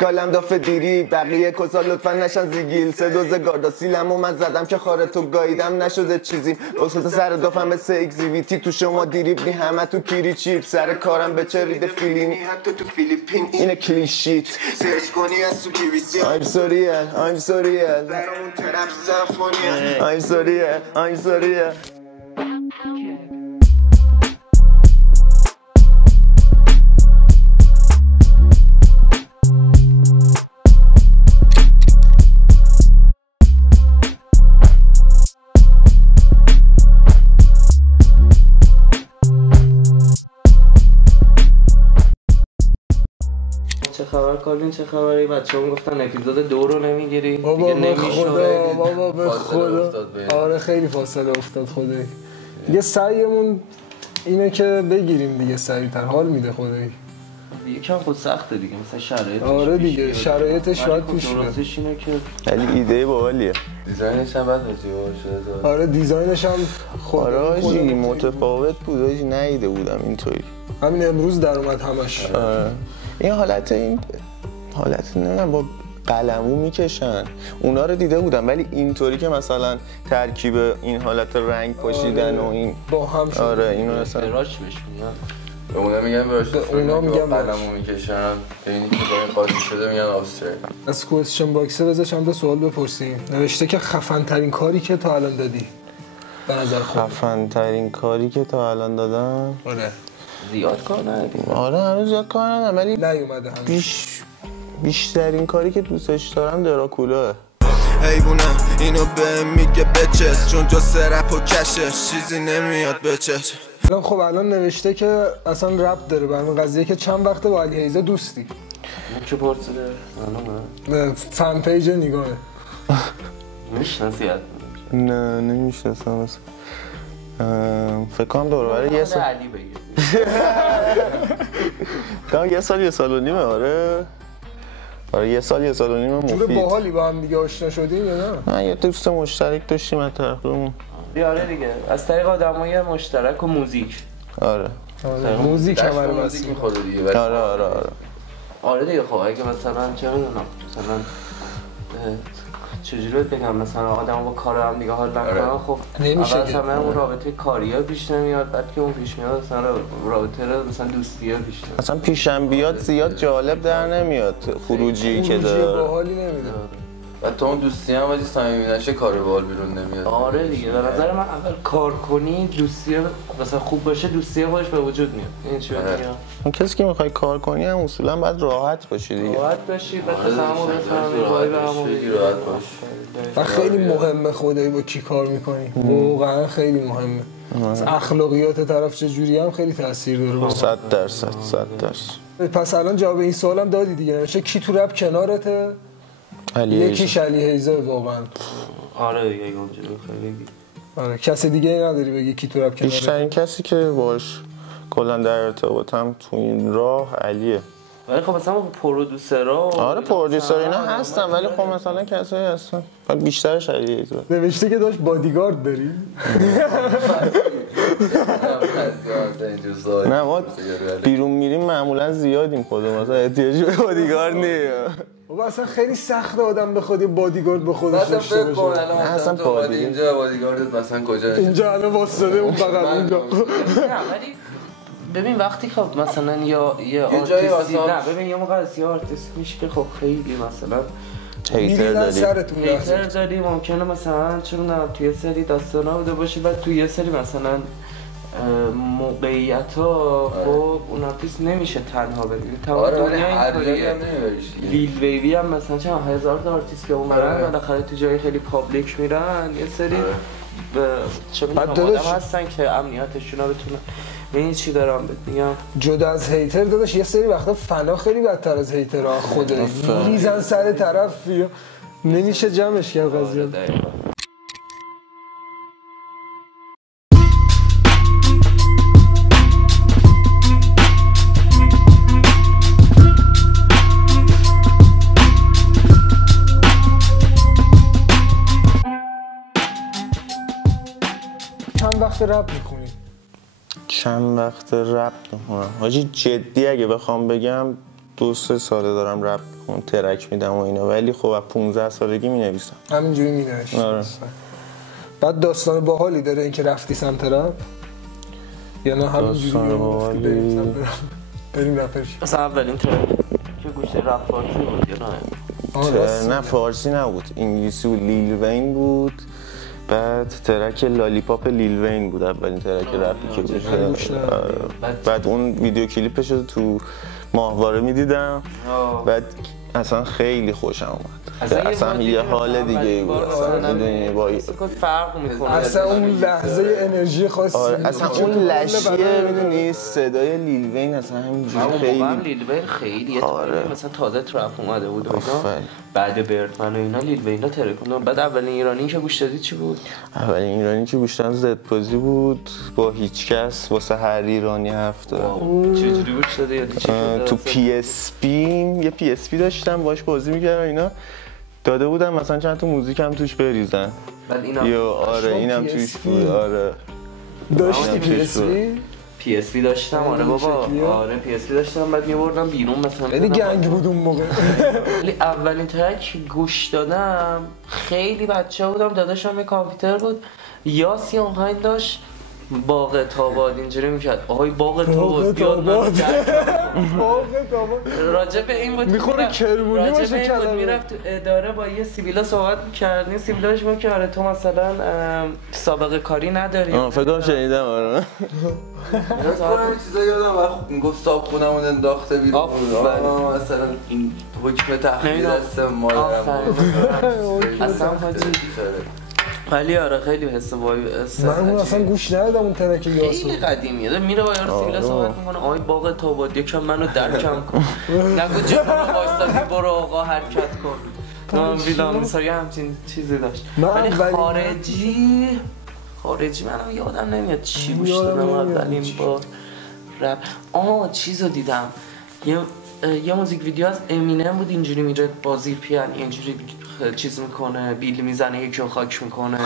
کالم دافه دیری بقیه کسا لطفا نشن زیگیل سه دوز گاردا سیلمو من زدم که خاره تو گاییدم نشده چیزیم اصلا سر دافم مثل اکزیویتی تو شما دیریبنی همه تو کیری چیپ سر کارم به چه ریده فیلینی حتی تو فیلیپین اینه کلیشیت سرچ کنی از تو بیویسی I'm so real I'm so real برامون ترپ سمفونیه I'm so real I'm so real چه خبر کالین چه خبری؟ بچه‌ها گفتن اپیزود 2 رو نمیگیری بابا به خدا بابا به خدا آره خیلی فاصله افتاد خدایی دیگه سعیمون اینه که بگیریم دیگه سریع‌تر حال میده خدایی یکم خود سخته دیگه مثلا شرایطش آره دیگه شرایطش باید پیش بیاد درستش اینه که ولی ایده باحالیه دیزاینش هم بعد شده آره دیزاینش هم آره آجی متفاوت بود آجی نیده بودم اینطوری همین امروز در اومد همش این حالت نمیدونم با قلمو میکشن اونا رو دیده بودم ولی اینطوری که مثلا ترکیب این حالت رنگ پاشیدن و این با هم شد آره اینو اصلا براش بهش میگن به اونا میگن براش اونا میگن قلمو میکشن اینی که با این قاطی شده میگن آبسترکت از کوئسچن باکس بذار چند تا سوال بپرسیم نوشته که خفن ترین کاری که تا الان دادی به نظر خودت خفن ترین کاری که تا الان دادم آره زیاد کار نداری آره هنوز زیاد کار ندارم ولی نیومده هنوز بیشترین کاری که دوستش دارم دراکولاه حیوونه اینو به میگه بچس چون جا رپ و کشش چیزی نمیاد بچش خب الان نوشته که اصلا رپ داره به همین قضیه که چند وقته با علی حیزه دوستی چه پرسیده؟ معلومه فن پیج نگاهه میشناسی نه نمیشناسم اصلا فکر کنم دوروبر یه سال علی بگیر کنم یه سال و نیمه آره یه سال و نیمه مفید جور باحالی با هم دیگه آشنا شدیم یا نه؟ نه یه دوست مشترک داشتیم از طرفمون آره دیگه از طریق آدمای مشترک و موزیک آره موزیک هم رو موزیک میخوره دیگه آره دیگه خب اگه مثلا چه میدونم مثلا چجوری بگم مثلا آدم با کار هم دیگه حال نکنه خب نمیشه اول مثلا اون رابطه کاریه پیش نمیاد بعد که اون پیش میاد مثلا رابطه مثلا دوستیه پیش نمیاد اصلا پیشم بیاد زیاد جالب در نمیاد خروجی که داره باحالی نمیده و تو اون دوستی هم ولی صمیمی نشه کار باحال بیرون نمیاد آره دیگه به نظر من اول کار کنی دوستی مثلا خوب باشه دوستی خودش به وجود میاد این چی میگم اون کسی که میخوای کار کنی هم اصولا باید راحت باشی دیگه راحت باشی بعد همون راحت باش و خیلی مهمه خدایی با کی کار میکنی واقعا خیلی مهمه اخلاقیات طرف چجوری هم خیلی تاثیر داره 100% پس الان جواب این سوالم دادی دیگه نمیشه کی تو رپ کنارته یکیش علی حیزه واقعا آره دیگه اونجوری خیلی آره کسی دیگه نداری بگی کی تو رپ کنارته بیشترین کسی که باش کلا در ارتباطم تو این راه علیه ولی خب مثلا پرودوسرها آره پرودوسر اینا هستن ولی خب مثلا کسایی هستن ولی بیشترش علیه نوشته که داشت بادیگارد داری نه ما بیرون میریم معمولا زیادیم خودمون مثلا احتیاجی به بادیگارد نیست بابا اصلا خیلی سخته آدم بخواد یه بادیگارد به خودش داشته باشه اصلا اینجا بادیگاردت مثلا کجا اینجا الان واسطه اون بغل اونجا نه ولی ببین وقتی خب مثلا یه آرتیستی نه ببین یه موقع از یه آرتیست میشه که خب خیلی مثلا هیتر داری ممکنه مثلا چون توی سری داستانا بوده باشه بعد توی یه سری مثلا موقعیت‌ها خب اون آرتیست نمیشه تنها ببینی تمام دنیا اینطوریه لیل بیبی هم مثلا چند هزار تا آرتیست که اومدن بالاخره تو جای خیلی پابلیک میرن یه سری چه می‌دونم آدم هستن که امنیتشون رو بتونه ببین چی دارم بهت میگم جدا از هیتر داداش یه سری وقتا فنا خیلی بدتر از هیترها خوده میریزن سر طرف نمیشه جمعش کرد قضیه چند وقت رپ میخونی؟ چند وقت رپ میخونم حاجی جدی اگه بخوام بگم 2-3 ساله دارم رپ ترک میدم و اینا، ولی خب از 15 سالگی مینویسم. همینجوری مینویسی؟ آره. بعد داستان باحالی داره اینکه رفتی سمت رپ؟ یا نه همینجوری بریم سمت رپ؟ بریم رپر شیم. اصلا اولین ترک که گوشت رپ فارسی بود یا نه؟ نه فارسی نبود، انگلیسی بود، لیل وین بود. بعد ترک لالیپاپ لیل وین بود اولین ترک رپی که گوش دادم. بعد اون ویدیو کلیپش رو تو ماهواره میدیدم، بعد اصلا خیلی خوشم اومد. اصلا یه حال دیگه ای بود، میدونی با فرق میکنه. اصلا اون لحظه انرژی خاصی. اصلا اون لشیه میدونی صدای لیل وین اصلا همینجوری خیلی. لیل وین خیلی مثلا تازه ترپ اومده بود و اینا. بعد بردمن و اینا لیل وینا ترکوندن. بعد اولین ایرانی که گوش دادی چی بود؟ اولین ایرانی که گوش دادم زدپوزی بود با هیچکس واسه هر ایرانی هفته. چجوری گوش دادی یا چی شده؟ تو پی اس پی یه پی اس پی داشتم باهاش بازی می‌کردم اینا، داده بودم مثلا چند تا موزیک هم توش بریزن. بعد اینا یا آره اینم توش بود. آره داشتی پی اس پی؟ پی اس پی داشتم. آره بابا، آره پی اس پی داشتم. بعد می‌بردم بیرون مثلا. خیلی گنگ بود اون موقع. ولی اولین ترک گوش دادم خیلی بچه بودم، داداشم یه کامپیوتر بود، یاسی آهنگ داشت باغ تاباد اینجوری میکرد. آهای باغ تاباد بیاد من باغ تاباد راجع به این بود میخوره کرمونی باشه کلمه. میرفت تو اداره با یه سیبیلا صحبت میکرد. سیبیلاش میگه که آره تو مثلا سابقه کاری نداری. فکر کنم شنیدم. آره من چیزا یادم وقت میگفت صاحب خونمون انداخته بیرون مثلا این حکم تخلیه دست مادرم اصلا حاجی. ولی آره خیلی حس وای من اون اصلا گوش ندادم اون ترک یاسو. خیلی قدیمیه. میره با یارو سیبیلا صحبت میکنه آی باغ تاباد یکم منو درکم کن. نگو جهان وایسادی برو آقا حرکت کن. من ویلان میساری همچین چیزی داشت. ولی خارجی منم یادم نمیاد چی گوش دادم اولین بار رپ. چیزو دیدم یه موزیک ویدیو از امینم بود، اینجوری میره با زیر پیان اینجوری چیز میکنه، بیل میزنه یکی رو خاک میکنه.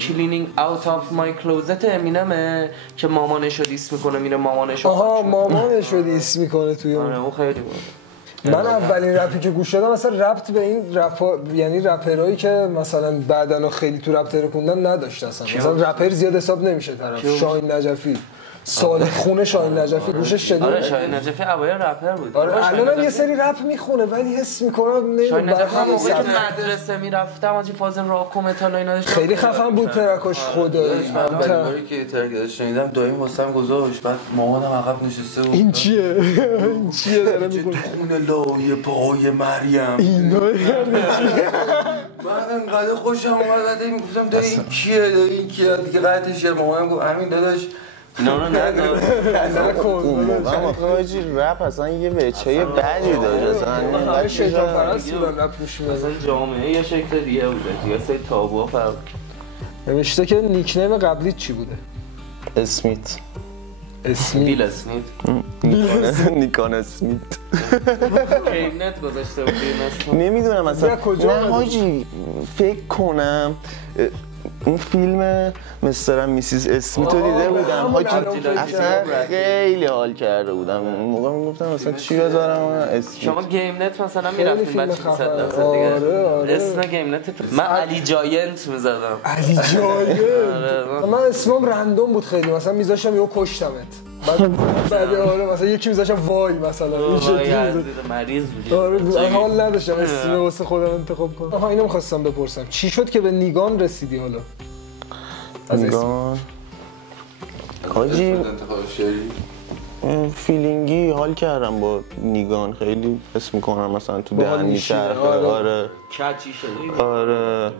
کلینینگ اوت آف مای کلوزت امینمه که مامانشو دیس میکنه، میره مامانشو مامانشو دیس میکنه توی اون. اون خیلی بود. من اولین رپی که گوش دادم مثلا ربط به این یعنی رپرایی که مثلا بعدن خیلی تو رپ ترکوندن نداشت اصلا. مثلا رپر زیاد حساب نمیشه طرف. شاهین نجفی، سال خونه شاهین نجفی گوشش شدید. آره شاهین نجفی اوایل رپر بود. آره الانم یه سری رپ میخونه ولی حس میکنم نمیدونم. شاهین نجفی موقعی که مدرسه میرفتم آجی فاز راک و متال اینا داشت. خیلی خفن بود ترکش خدایی. من اولین که ترک داشت شنیدم دایم واسم گذاشت. بعد مامانم عقب نشسته بود. این چیه؟ این چیه داره میگه؟ خونه لای پای مریم. اینا من انقدر خوشم اومد. بعد میگفتم دایی این کیه؟ دایی این کیه؟ دیگه قطعش مامانم گفت همین داداش نه حاجی رپ اصلا یه وجهه بدی داره. اصلا شیطان پرست بودن رپ گوش میدن. اصلا جامعه یه شکل دیگه بوده، دیگه سری تابوها فرق. نوشته که نیکنیم قبلی چی بوده؟ اسمیت. بیل اسمیت. نیکان اسمیت. کیمنت گذاشته بود. نمیدونم اصلا. نه حاجی فکر کنم اون فیلم مستر میسیز اسمیت رو دیده بودم حاجی. اصلا خیلی حال کرده بودم اون موقع. میگفتم مثلا چی بذارم اسمیت. شما گیم نت مثلا میرفتین بچه 100 درصد دیگه. اسم گیم نت من علی جاینت میزدم. علی جاینت. من اسمم رندوم بود خیلی. مثلا میذاشتم یهو کشتمت. بعد آره مثلا یکی میذاشم وای مثلا این شکلی مریض بود. آره حال نداشتم اسم واسه خودم انتخاب کنم. اینو می‌خواستم بپرسم چی شد که به نیگان رسیدی حالا؟ نیگان حاجی فیلینگی حال کردم با نیگان. خیلی حس می‌کنم مثلا تو دهن میچرخه. آره کچی شدی. آره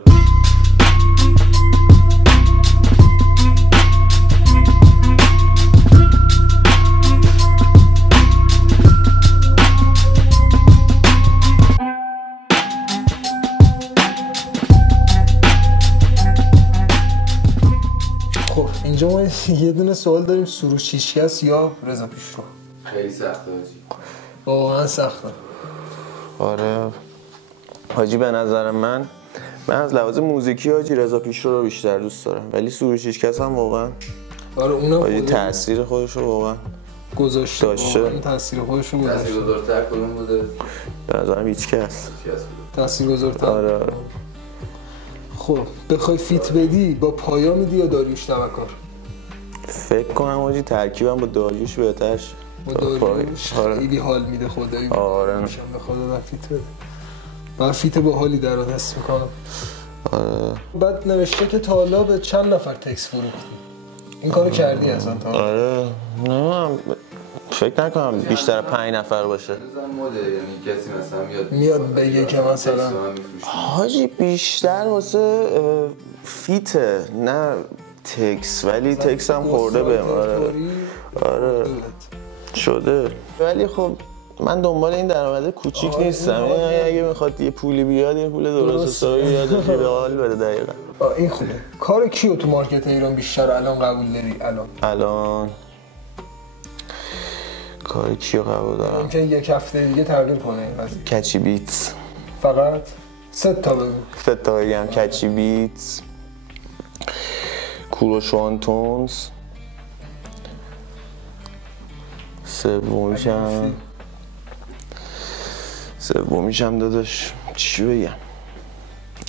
اینجا ما یه دونه سوال داریم، سروش هیچکس یا رضا پیشرو؟ خیلی سخته حاجی. واقعا سخته. آره حاجی به نظر من از لحاظ موزیکی حاجی رضا پیشرو رو بیشتر دوست دارم، ولی سروش هیچکس هم واقعا آره اونم حاجی تاثیر خودش رو واقعا گذاشته داشته. تاثیر خودش رو گذاشته. تاثیرگذارتر کدوم بوده؟ به نظرم هیچ کس تاثیرگذارتر. آره. خب بخوای فیت بدی با پایا میدی یا داریوش توکل؟ فکر کنم آجی ترکیبم با داریوش بهتر شه. با داریوش خیلی حال میده خدایی. آره. میشم به خدا فیت بده. من فیت با حالی در دست میکنم. آره. بعد نوشته که تا حالا به چند نفر تکس فروختی؟ این کارو کردی اصلا تا؟ آره. نه فکر نکنم بیشتر 5 نفر باشه. مده یعنی کسی مثلا میاد بگه که مثلا حاجی بیشتر واسه فیته نه تکس، ولی تکس هم خورده بهم. آره شده، ولی خب من دنبال این درآمد کوچیک نیستم. اگه میخواد یه پولی بیاد یه پول درست حسابی بیاد به حال بده. دقیقاً این خوبه. کار کیو تو مارکت ایران بیشتر الان قبول داری؟ الان کار کیو قبول دارم؟ ممکنه یک هفته دیگه تغییر کنه این قضیه. کچی بیتس. فقط 3 تا بگو. 3 تا بگم. کچی بیتس، کوروش وانتونز، سومیشم داداش چی بگم؟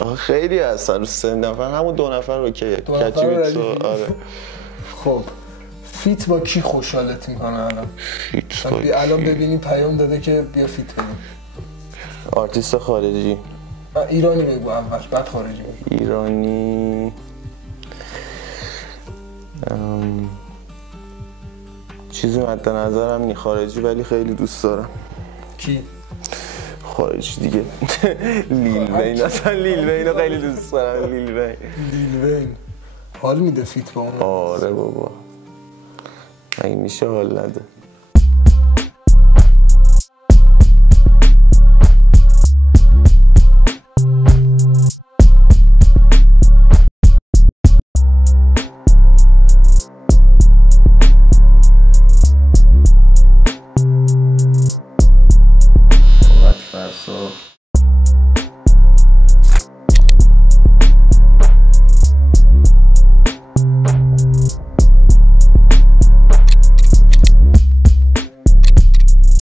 آخه خیلی هستن رو 3 نفر، همون 2 نفر اوکیه. کچی بیتس. آره. خب فیت با کی خوشحالت میکنه الان؟ فیت با الان ببینی پیام داده که بیا فیت بدیم. آرتیست خارجی. ایرانی بگو اول بعد خارجی بگو. ایرانی چیزی مد نظرم نی، خارجی ولی خیلی دوست دارم. کی؟ خارجی دیگه. لیل وین. اصلا لیل وین رو خیلی دوست دارم. لیل وین حال میده فیت با اون؟ آره بابا، مگه میشه حال نده؟